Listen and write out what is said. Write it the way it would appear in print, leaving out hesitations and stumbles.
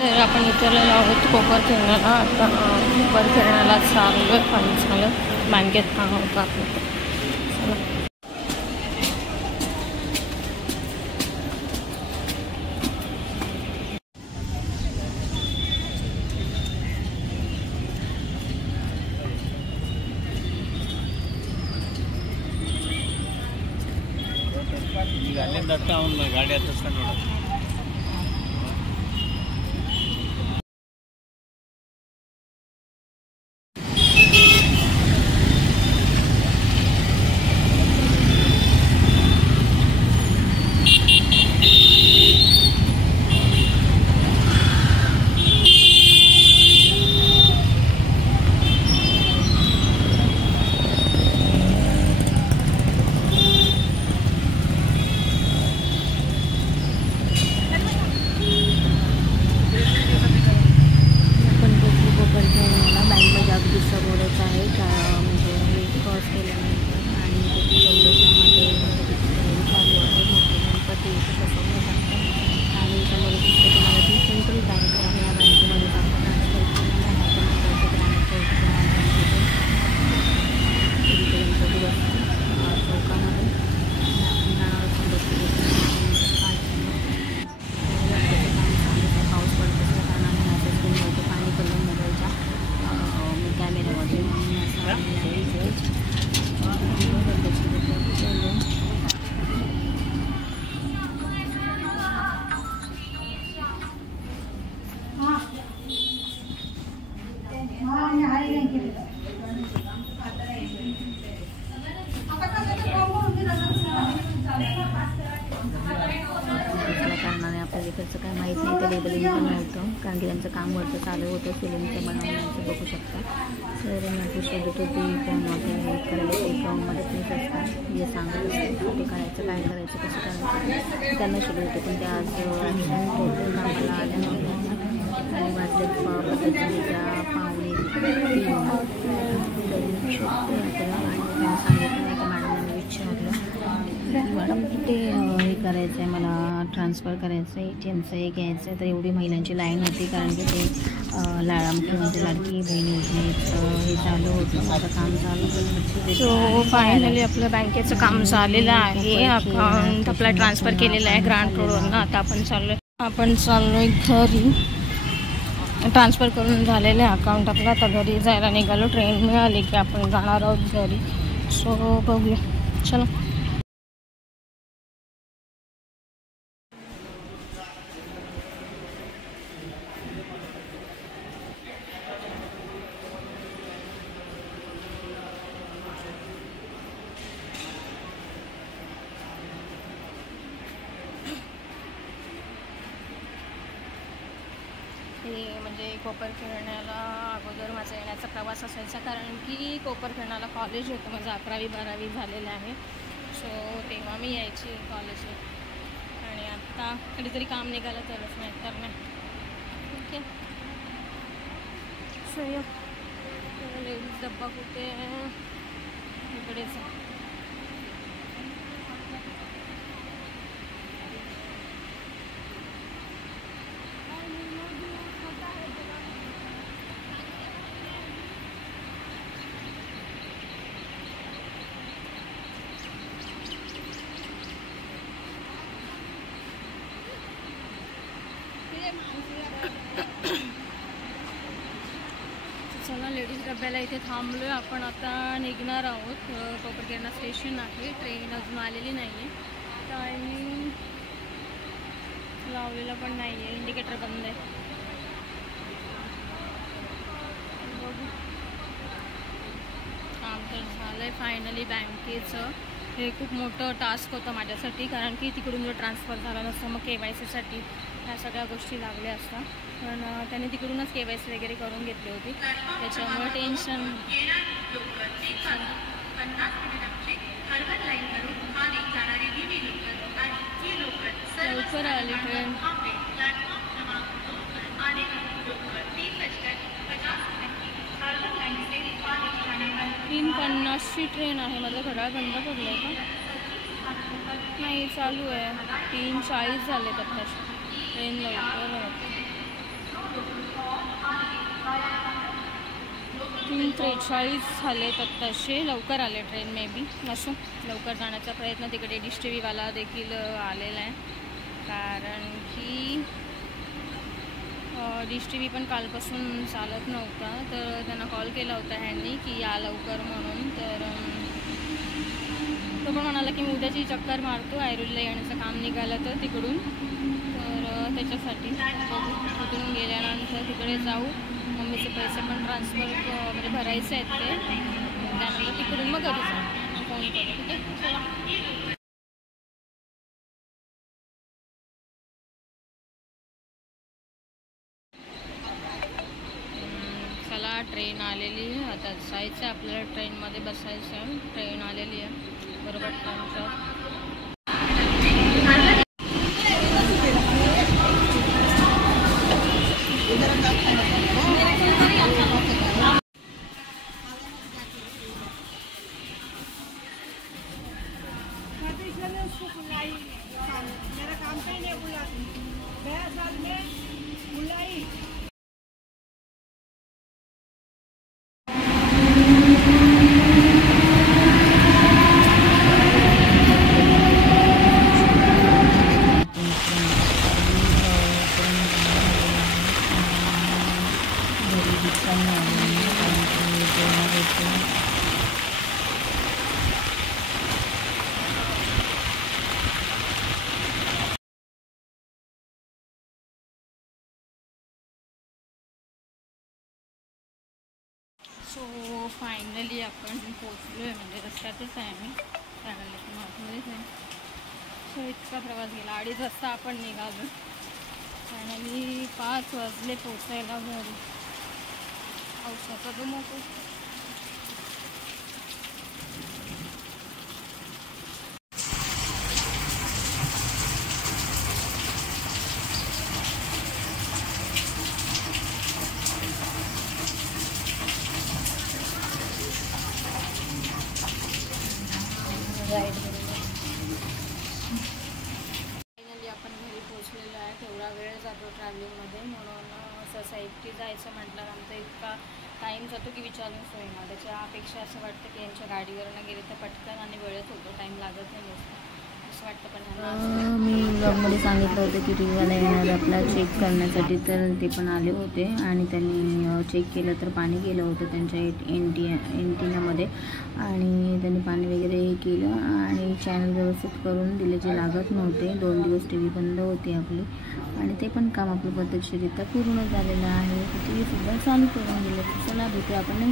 तर आपण इतरलेलो आहोत कोपर खेळण्याला. आता कोपर खेळण्याला चाललो आहे. पाणी झालं बँकेत काम होतं आपलं. गाडी आता इकडचं काय माहीत नाही. ते लेबलिंग पण नव्हतं कारण की त्यांचं काम वरचं चालू होतं. फिलिंगचं बनवण्याचं बघू शकता. तर मी शोधत होती कोण करायला ते मध्ये प्लीज असतात जे सांगत असतात ते करायचं काय करायचं कसं करायचं त्यांना शोधत होते. पण ते आज ॲक्सिडेंट होतं कामाला आल्या नव्हत्या आणि वाजले पद्धतीने त्या पाहुणे शोधते आपल्याला. आणि त्यांना सांगितलं की मॅडमांनी विचारलं मॅडम ते हे करायचं आहे मला ट्रान्सफर करायचं आहे ATMचं हे घ्यायचं आहे. तर एवढी महिलांची लाईन होती कारण की ते मुख्यमंत्री लाडकी बहीण योजनेचं हे चालू होतं. माझं काम चालू होतं. सो फायनली आपलं बँकेचं काम झालेलं आहे. अकाउंट आपला ट्रान्सफर केलेलं आहे ग्रांटकडून. आता आपण चाललोय घरी. ट्रान्सफर करून झालेलं आहे अकाउंट आपलं. आता घरी जायला निघालो. ट्रेन मिळाली की आपण जाणार आहोत घरी. सो बघूया चला. म्हणजे कोपर खेळण्याला अगोदर माझा येण्याचा प्रवास असायचा कारण की कोपर खेळण्याला कॉलेज होतं. माझं 11वी 12वी झालेलं आहे. सो तेव्हा मी यायची कॉलेजला. आणि आत्ता कधीतरी काम निघालं तरच, नाही तर नाही. ओके सो लेडीज डब्बा कुठे इकडेच. चला लेडीज डब्याला इथे थांबलो आहे आपण. आता निघणार आहोत. कोपरखेरणा स्टेशन आहे. ट्रेन अजून आलेली नाही आहे. टायमिंग लावलेला पण नाही आहे. इंडिकेटर बंद आहे. बघू. काम तर झालं आहे फायनली बँकेचं. हे खूप मोठं टास्क होतं माझ्यासाठी कारण की तिकडून जर ट्रान्सफर झाला नसतं मग KYCसाठी ह्या सगळ्या गोष्टी लागल्या असतात. पण त्याने तिकडूनच KYC वगैरे करून घेतली होती. त्याच्यामुळे टेन्शन. लवकर आली ट्रेन. 3:50ची ट्रेन आहे. माझं घड्याळ बंद पडलं आहे का? नाही चालू आहे. 3:40 झाले तर ट्रेन लवकर. 3:43 झालेत आत्ताशे. लवकर आले ट्रेन मे बी. असो, लवकर जाण्याचा प्रयत्न. तिकडे डिश टी व्हीवाला देखील आलेला आहे, कारण की डिश टी व्ही पण कालपासून चालत नव्हता. तर त्यांना कॉल केला होता ह्यांनी की या लवकर म्हणून. तर तो पण म्हणाला की मी उद्याची चक्कर मारतो, ऐरोलीला येण्याचं काम निघालं तर तिकडून. तर त्याच्यासाठी तिथून गेल्यानंतर तिकडे जाऊ. मम्मीचे पैसे पण ट्रान्सफर म्हणजे भरायचे आहेत ते. त्यानंतर तिकडून मग घरी जाऊ, फोन करू. ठीक आहे, चला. चला, ट्रेन आलेली आहे. आता जायचं आहे आपल्याला, ट्रेनमध्ये बसायचं आहे. ट्रेन आलेली आहे बरोबर टाईमच्या. सो फायनली आपण पोचलो आहे, म्हणजे रस्त्यातच आहे आम्ही. त्यानंतर मार्केटमध्येच आहे. सो इतका प्रवास गेला. 2:30 वाजता आपण निघालो. फायनली 5 वाजले पोचायला घरी. औषधाचा तो मोठो फायनली आपण घरी पोचलेलो आहे. तेवढा वेळ जातो ट्रॅव्हलिंगमध्ये, म्हणून असं एकटी जायचं म्हटलं आमचा इतका टाईम जातो की विचारून सोय ना. त्याच्यापेक्षा असं वाटतं की यांच्या गाडीवरनं गेले तर पटकन आणि वेळेत होतो, टाईम लागत नाही मोस्ट असं वाटतं. पण मी ब्लॉगमध्ये सांगितलं होतं की टीव्हीवाला येणार आपला चेक करण्यासाठी, तर ते पण आले होते आणि त्यांनी चेक केलं तर पाणी गेलं होतं त्यांच्या एंटिनामध्ये. आणि त्यांनी पाणी वगैरे हे केलं आणि चॅनल व्यवस्थित करून दिले जे लागत नव्हते. 2 दिवस टी व्ही बंद होती आपली, आणि ते पण काम आपलं पद्धतशीररित्या पूर्ण झालेलं आहे. टी व्हीसुद्धा चालू करून दिलं. चला भेटूया आपण.